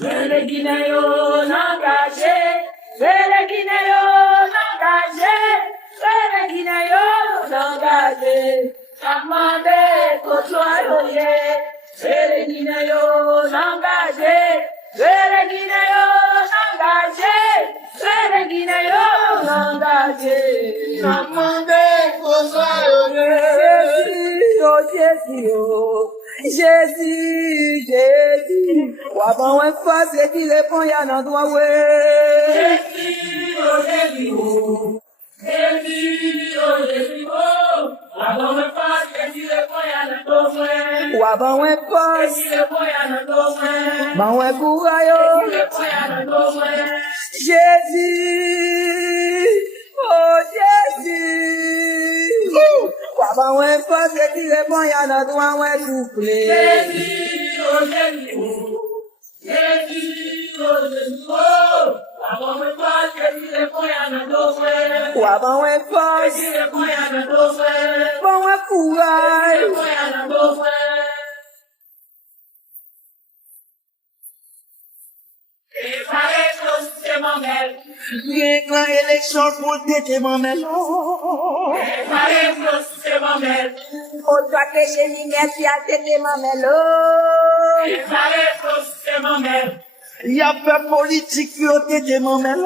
Velegineyo nangaje, velegineyo nangaje, velegineyo nangaje, amande kotwayoye, velegineyo nangaje, velegineyo nangaje, velegineyo nangaje, amande kotwayoye, oh Jésus, Jésus, Jésus, wabon we fase ki le pon ya nan doa we. Jésus, oh Jésus, oh. Jésus, oh Jésus, oh. Wabon we fase ki le pon ya nan doa we. Wabon we fase ki le pon ya nan doa we. Ban we koura yo. Ki le pon ya nan doa we. Jésus, oh Jésus. Wabon we fase ki le pon ya nan doa we souffle. Jésus, oh Jésus, oh. Jésus, oh Jésus, oh. Wabon we fase ki le pon ya nan doa we. Wabon we fase ki le pon ya nan doa we. Ban we koura yo. Ki le pon ya nan doa we. Rien que l'élection pour t'aider mamel. O doit que je m'y mette à t'aider mamel. Il y a pas politique pour t'aider mamel.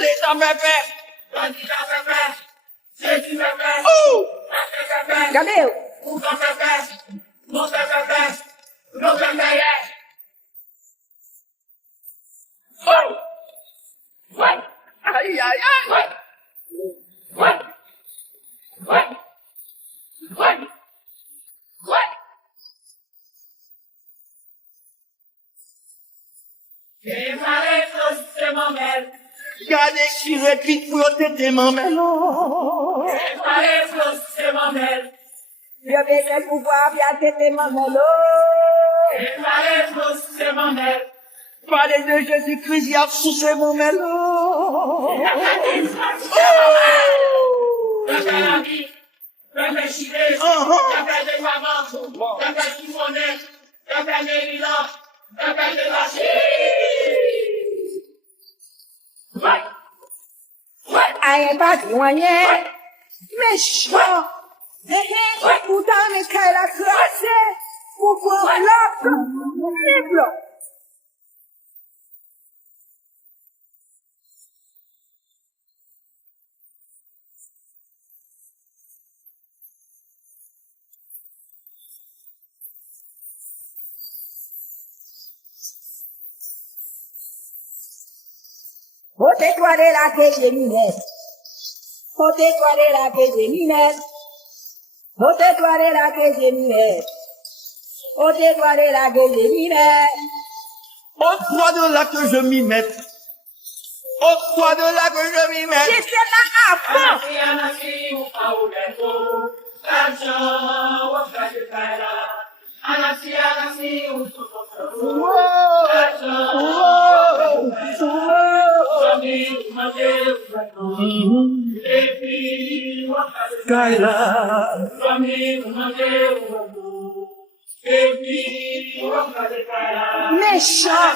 L'État me fait. Regardez. Aïe, aïe, aïe. Gardez qui répite pour t'aider mamel. Je vais te pouvoir bien t'aider mamel. Parlez de Jésus-Christ, il a soufflé mon mélo. Aïe, pas de moyen. Méchant. Pourtant, mais qu'elle a classé. Pourquoi là? Les blancs. Faut t'étoiler la que j'ai minette. Faut t'étoiler la que j'ai minette. Faut t'étoiler la que j'ai minette. Faut t'étoiler la que j'ai minette. Ôte-toi de là que je m'y mette. Ôte-toi de là que je m'y mette. J'ai fait la affaire. Méchant.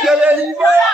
Que le libere.